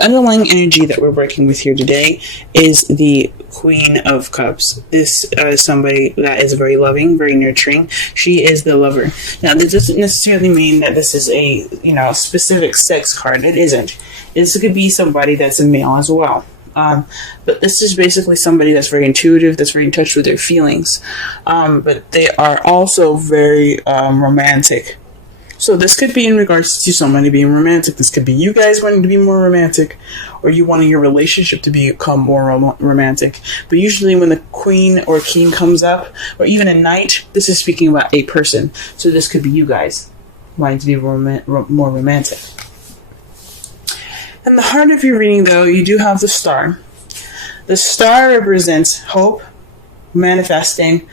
the underlying energy that we're working with here today is the Queen of Cups. This is somebody that is very loving, very nurturing. She is the lover. Now, this doesn't necessarily mean that this is a, specific sex card. It isn't. This could be somebody that's a male as well. But this is basically somebody that's very intuitive, that's very in touch with their feelings. But they are also very romantic. So this could be in regards to somebody being romantic. This could be you guys wanting to be more romantic, or you wanting your relationship to become more romantic. But usually when the queen or king comes up, or even a knight, this is speaking about a person. So this could be you guys wanting to be more romantic. In the heart of your reading, though, you do have the star. The star represents hope, manifesting,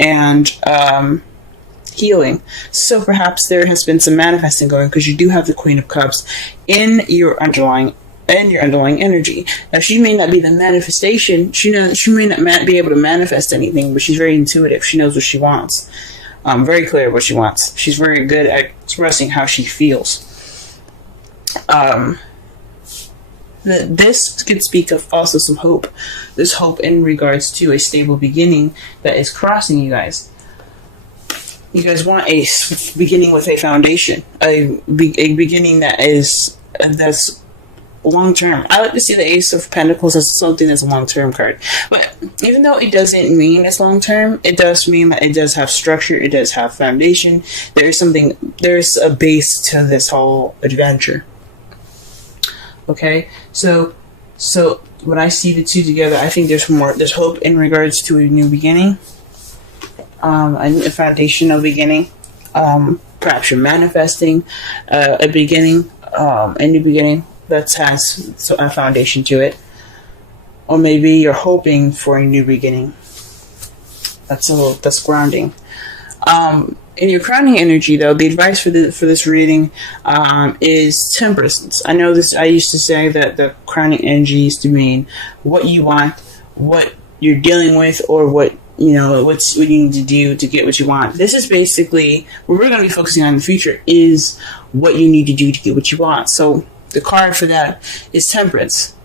and healing. So perhaps there has been some manifesting going, because you do have the Queen of Cups in your underlying energy. Now, she may not be the manifestation. She may not be able to manifest anything, but she's very intuitive. She knows what she wants. Very clear what she wants. She's very good at expressing how she feels. This could speak of also some hope. This hope in regards to a stable beginning that is crossing you guys. You guys want a beginning with a foundation, a beginning that's long term. I like to see the Ace of Pentacles as something that's a long term card. But even though it doesn't mean it's long term, it does mean that it does have structure. It does have foundation. There's a base to this whole adventure. Okay, so when I see the two together, I think there's hope in regards to a new beginning. A foundational beginning. Perhaps you're manifesting a beginning, a new beginning that has a foundation to it. Or maybe you're hoping for a new beginning. That's grounding. In your crowning energy, though, the advice for this reading is temperance. I know this. I used to say that the crowning energy used to mean what you want, what you're dealing with, or what you need to do to get what you want. This is basically what we're going to be focusing on in the future, is what you need to do to get what you want. So the card for that is temperance.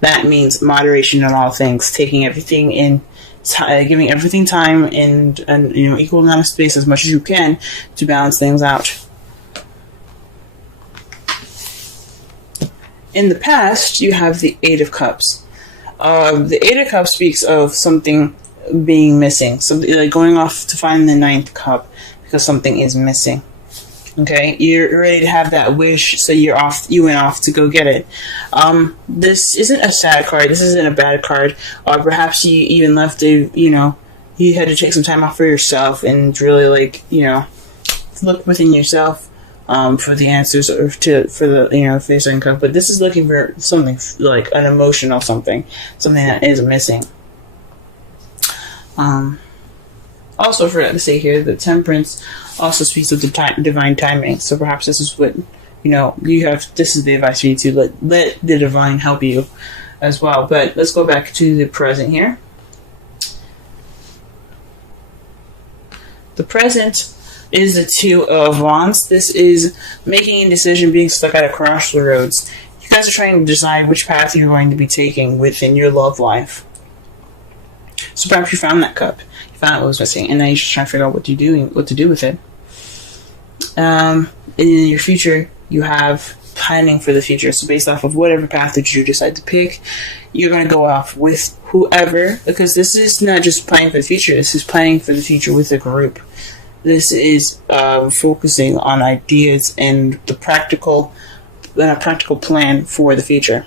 That means moderation in all things, taking everything in, giving everything time and equal amount of space as much as you can to balance things out. In the past, you have the Eight of Cups. The Eight of Cups speaks of something being missing, something like going off to find the ninth cup because something is missing. Okay, you're ready to have that wish, so you went off to go get it. This isn't a sad card. This isn't a bad card. Or perhaps you even left you had to take some time off for yourself and really look within yourself for the answers, or for the certain cup. But this is looking for something like an emotional something that is missing. Also, forgot to say here that temperance also speaks of the divine timing. So perhaps this is what you have. This is the advice you need to let the divine help you as well. But let's go back to the present here. The present is the Two of Wands. This is making a decision, being stuck at a crossroads. You guys are trying to decide which path you're going to be taking within your love life. So perhaps you found that cup. You found out what was missing, and now you're just trying to figure out what to do with it. And in your future, you have planning for the future. So based off of whatever path that you decide to pick, you're going to go off with whoever, because this is not just planning for the future. This is planning for the future with a group. This is focusing on ideas and the practical plan for the future.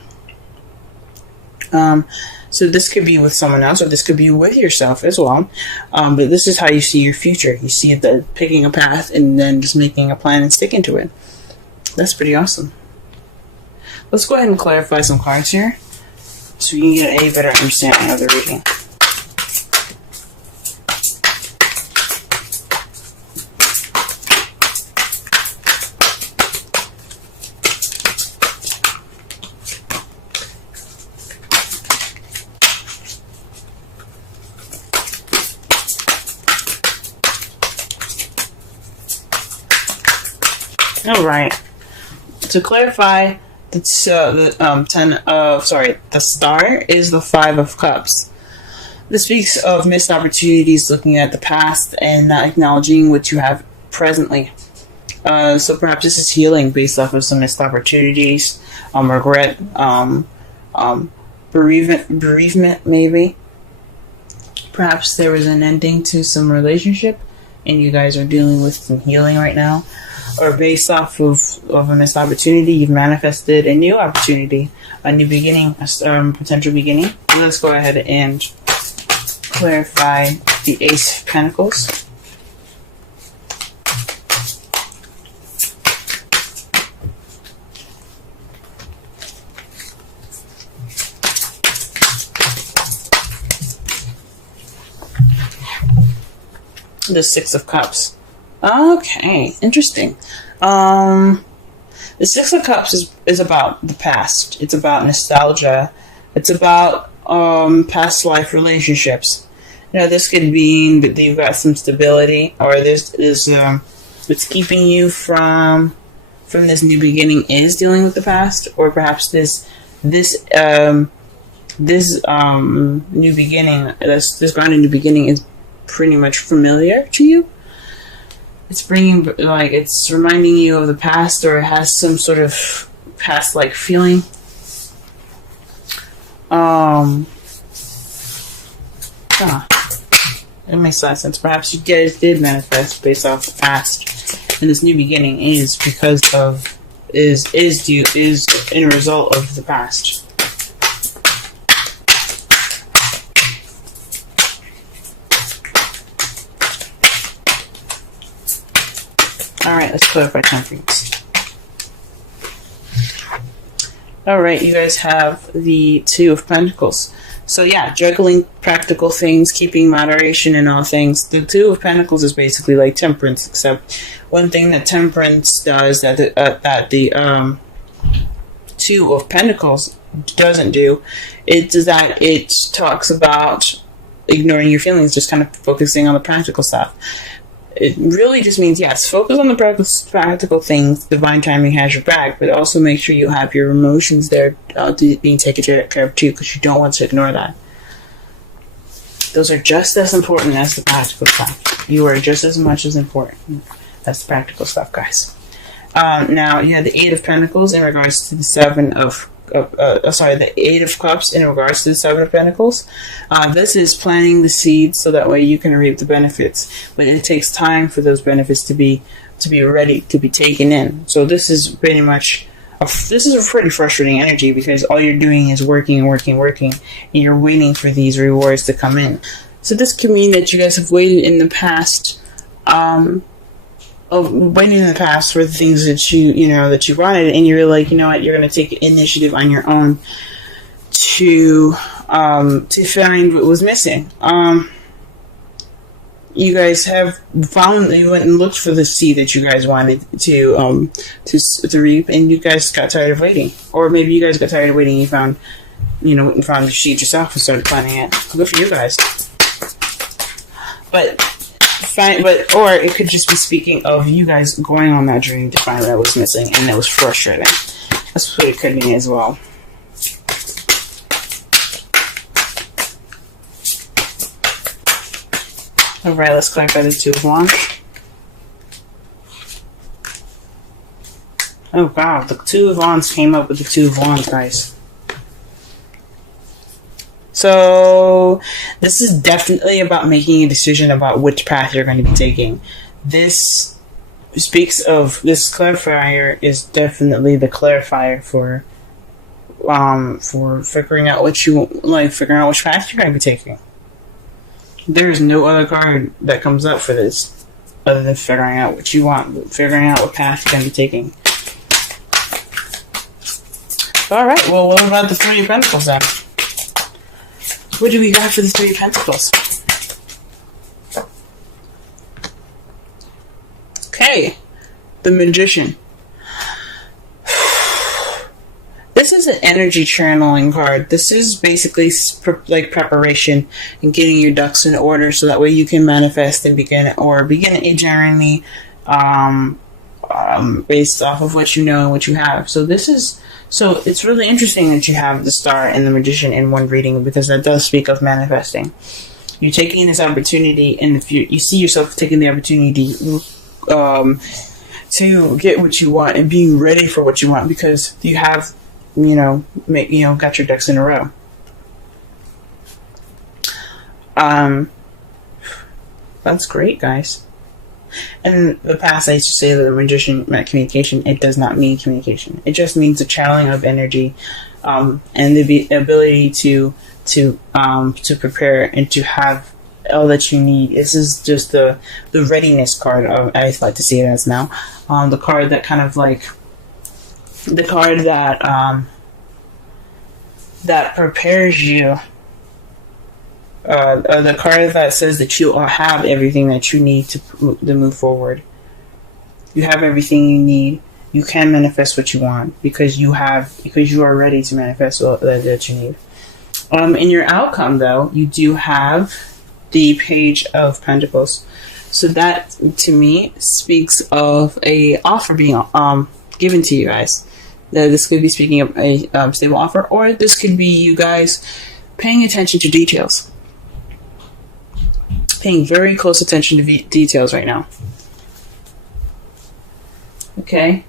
So this could be with someone else, or this could be with yourself as well. But this is how you see your future. You see the picking a path and then just making a plan and sticking to it. That's pretty awesome. Let's go ahead and clarify some cards here, so you can get a better understanding of the reading. Alright, to clarify The star is the Five of Cups. This speaks of missed opportunities, looking at the past and not acknowledging what you have presently. So perhaps this is healing based off of some missed opportunities, regret, bereavement, maybe. Perhaps there was an ending to some relationship, and you guys are dealing with some healing right now. Or based off of a missed opportunity, you've manifested a new opportunity, a new beginning, a potential beginning. Let's go ahead and clarify the Ace of Pentacles. The Six of Cups. Okay, interesting. The Six of Cups is about the past. It's about nostalgia. It's about past life relationships. You know, this could mean that you've got some stability, or what's keeping you from this new beginning is dealing with the past, or perhaps this new beginning, this grounded new beginning is pretty much familiar to you. It's it's reminding you of the past, or it has some sort of past-like feeling. It makes a lot of sense. Perhaps you guys did manifest based off the past, and this new beginning is because of is in a result of the past. Alright, let's clarify temperance. Alright, you guys have the Two of Pentacles. So yeah, juggling practical things, keeping moderation in all things. The Two of Pentacles is basically like temperance, except one thing that temperance does that the Two of Pentacles doesn't do, is that it talks about ignoring your feelings, just kind of focusing on the practical stuff. It really just means, yes, focus on the practical things. Divine timing has your back, but also make sure you have your emotions there being taken care of too, because you don't want to ignore that. Those are just as important as the practical stuff. You are just as much as important as the practical stuff, guys. Now, you have the Eight of Pentacles in regards to the the Eight of Cups in regards to the Seven of Pentacles. This is planting the seeds so that way you can reap the benefits, but it takes time for those benefits to be ready to be taken in. So this is pretty much a pretty frustrating energy, because all you're doing is working, and you're waiting for these rewards to come in. So this could mean that you guys have waited in the past, for the things that you wanted, and you're like, you know what, you're going to take initiative on your own to find what was missing. You guys have you went and looked for the seed that you guys wanted to reap, and you guys got tired of waiting, or maybe you guys got tired of waiting and found the seed yourself and started planting it. Good for you guys. Or it could just be speaking of you guys going on that journey to find what was missing, and it was frustrating. That's what it could mean as well. Alright, let's clarify the Two of Wands. Oh wow, the Two of Wands came up with the Two of Wands, guys. So this is definitely about making a decision about which path you're going to be taking. This speaks of, this clarifier is definitely the clarifier for figuring out which path you're going to be taking. There is no other card that comes up for this other than figuring out what you want, figuring out what path you're going to be taking. Alright, well, what about the Three of Pentacles then? What do we got for the Three of Pentacles? Okay, the Magician. This is an energy channeling card. This is basically like preparation and getting your ducks in order so that way you can manifest and begin a journey, based off of what you know and what you have. So it's really interesting that you have the Star and the Magician in one reading, because that does speak of manifesting. You're taking this opportunity, and if you see yourself taking the opportunity to get what you want and being ready for what you want, because you have, got your ducks in a row. That's great, guys. And in the past, I used to say that the Magician meant communication. It does not mean communication. It just means the channeling of energy, and the ability to prepare and to have all that you need. This is just the readiness card. I like to see it as now. The card that kind of like the card that prepares you. The card that says that you have everything that you need to move forward. You have everything you need. You can manifest what you want because you are ready to manifest all that you need. In your outcome, though, you do have the Page of Pentacles. So that, to me, speaks of a offer being given to you guys. This could be speaking of a stable offer, or this could be you guys paying attention to details. Paying very close attention to details right now. Okay.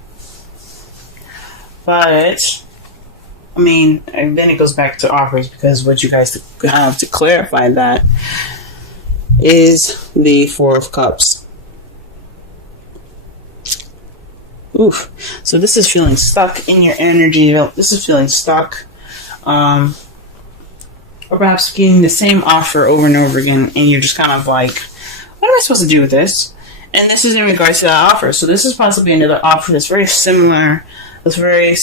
But, I mean, and then it goes back to offers, because what you guys have to clarify that is the Four of Cups. Oof. So this is feeling stuck in your energy. This is feeling stuck. Or perhaps getting the same offer over and over again, and you're just kind of like, what am I supposed to do with this? And this is in regards to that offer. So this is possibly another offer that's very similar, that's very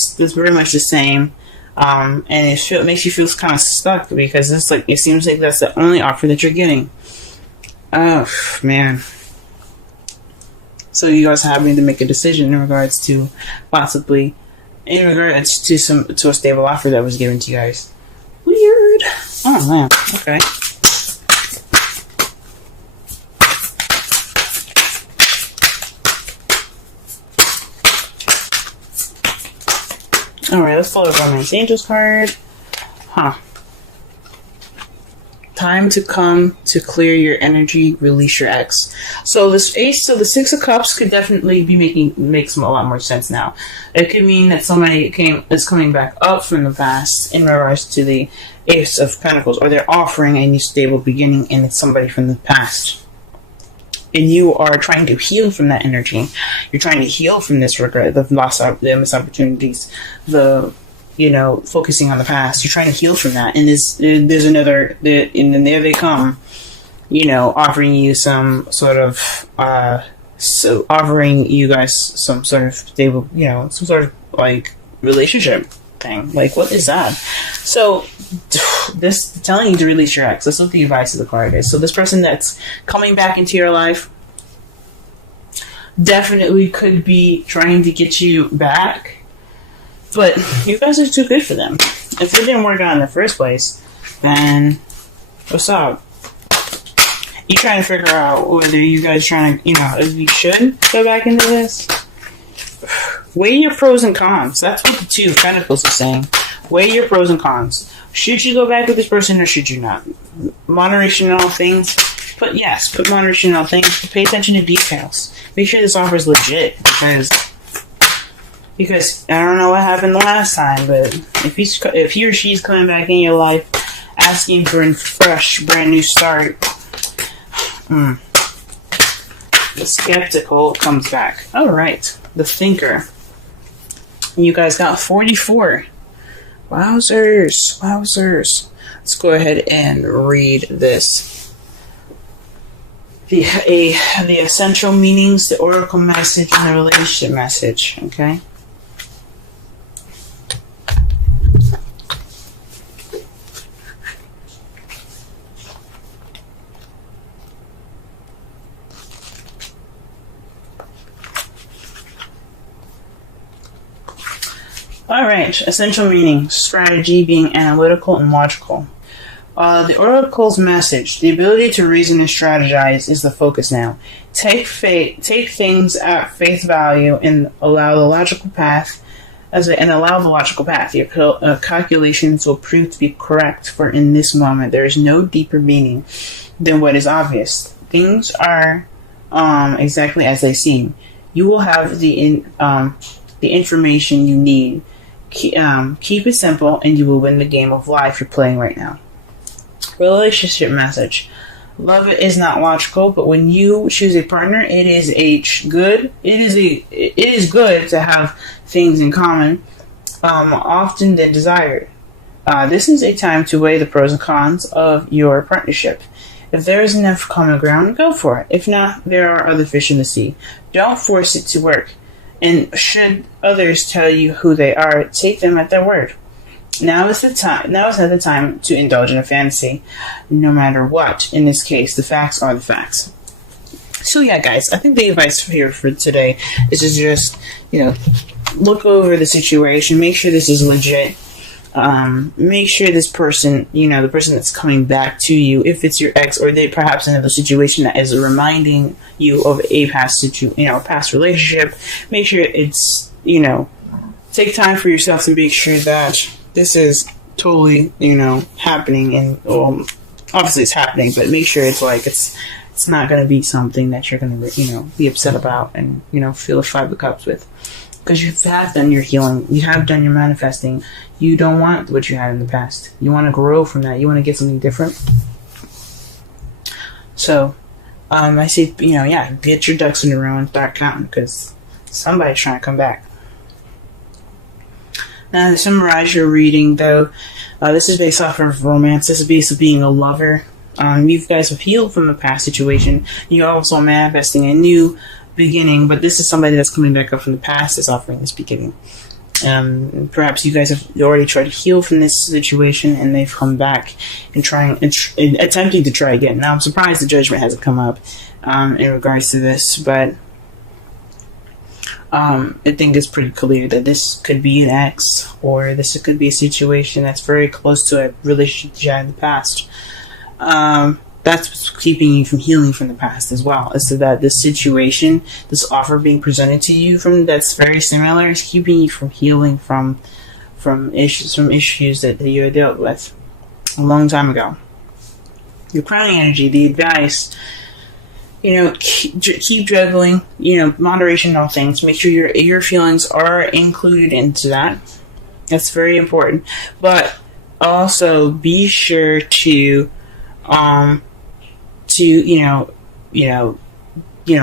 much the same, and it makes you feel kind of stuck, because it's like, it seems like that's the only offer that you're getting. Oh man. So you guys are having to make a decision in regards to possibly, in regards to a stable offer that was given to you guys. Weird. Oh man. Okay. Alright, let's pull the Romance Angels card. Time to come to clear your energy, release your ex. So the Six of Cups could definitely be makes a lot more sense now. It could mean that somebody is coming back up from the past in regards to the Ace of Pentacles, or they're offering a new stable beginning, and it's somebody from the past. And you are trying to heal from that energy. You're trying to heal from this regret, the missed opportunities, focusing on the past. You're trying to heal from that. And there's another, and then there they come, offering you some sort of, offering you guys some sort of stable, some sort of like relationship thing. Like, what is that? So, this telling you to release your ex. That's what the advice of the card is. So this person that's coming back into your life definitely could be trying to get you back, but you guys are too good for them. If it didn't work out in the first place, then what's up? You trying to figure out whether you guys trying to, if you should go back into this. Weigh your pros and cons. That's what the Two of Pentacles is saying. Weigh your pros and cons. Should you go back with this person, or should you not? Moderation in all things. But yes, put moderation in all things. Pay attention to details. Make sure this offer is legit, because I don't know what happened the last time, but if he or she's coming back in your life asking for a fresh, brand new start, the skeptical comes back. Alright, the Thinker. You guys got 44. Wowzers. Let's go ahead and read this. The essential meanings, the oracle message, and the relationship message. Okay. Alright, essential meaning, strategy, being analytical and logical. The Oracle's message: the ability to reason and strategize is the focus now. Take things at face value and allow the logical path. Your calculations will prove to be correct. For in this moment, there is no deeper meaning than what is obvious. Things are exactly as they seem. You will have the information you need. Keep it simple, and you will win the game of life you're playing right now. Relationship message: love is not logical, but when you choose a partner, it is good to have things in common, often than desired. This is a time to weigh the pros and cons of your partnership. If there is enough common ground, go for it. If not, there are other fish in the sea. Don't force it to work. And should others tell you who they are, take them at their word. Now is not the time to indulge in a fantasy, no matter what. In this case, the facts are the facts. So yeah, guys, I think the advice here for today is to just, look over the situation, make sure this is legit. Make sure this person, the person that's coming back to you, if it's your ex or they perhaps another situation that is reminding you of a past past relationship, make sure it's, take time for yourself to make sure that this is totally, happening, and obviously it's happening, but make sure it's not going to be something that you're going to, be upset about and, feel the 5 of cups with. Because you have done your healing. You have done your manifesting. You don't want what you had in the past. You want to grow from that. You want to get something different. So, I say, get your ducks in a row and start counting, because somebody's trying to come back. Now, to summarize your reading, though, this is based off of romance. This is based on being a lover. You guys have healed from the past situation. You're also manifesting a new beginning, but this is somebody that's coming back up from the past is offering this beginning. Perhaps you guys have already tried to heal from this situation, and they've come back and attempting to try again. Now, I'm surprised the judgment hasn't come up in regards to this, but I think it's pretty clear that this could be an ex, or this could be a situation that's very close to a relationship you had in the past. That's what's keeping you from healing from the past as well. Is so that this situation, this offer being presented to you that's very similar, is keeping you from healing from issues that you had dealt with a long time ago. Your crowning energy, the advice, keep juggling, moderation in all things. Make sure your feelings are included into that. That's very important. But also be sure to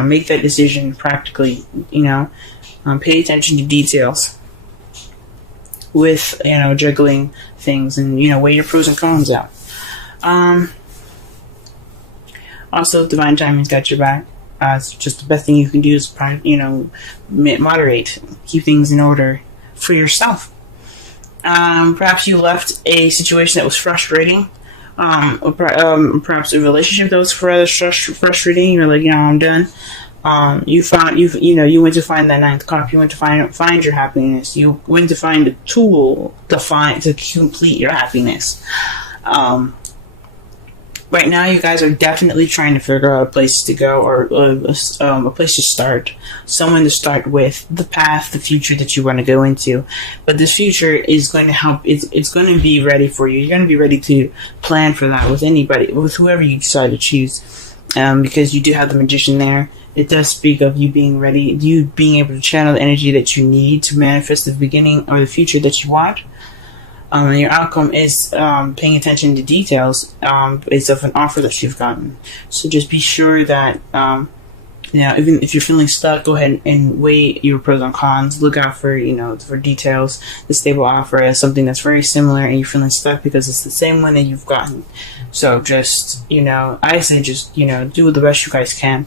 make that decision practically, pay attention to details with, juggling things, and, weigh your pros and cons out. Also, divine timing's got your back. It's just the best thing you can do is, moderate, keep things in order for yourself. Perhaps you left a situation that was frustrating. Perhaps a relationship that was frustrating. You're like, I'm done. You went to find that ninth cup. You went to find your happiness. You went to find a tool to complete your happiness. Right now, you guys are definitely trying to figure out a place to go, or a place to start, someone to start with, the path, the future that you want to go into. But this future is going to help. It's going to be ready for you. You're going to be ready to plan for that with whoever you decide to choose, because you do have the Magician there. It does speak of you being ready, you being able to channel the energy that you need to manifest the beginning or the future that you want. And your outcome is paying attention to details based off an offer that you've gotten. So just be sure that, even if you're feeling stuck, go ahead and weigh your pros and cons. Look out for, for details. The stable offer is something that's very similar, and you're feeling stuck because it's the same one that you've gotten. So just, I say just, do the best you guys can.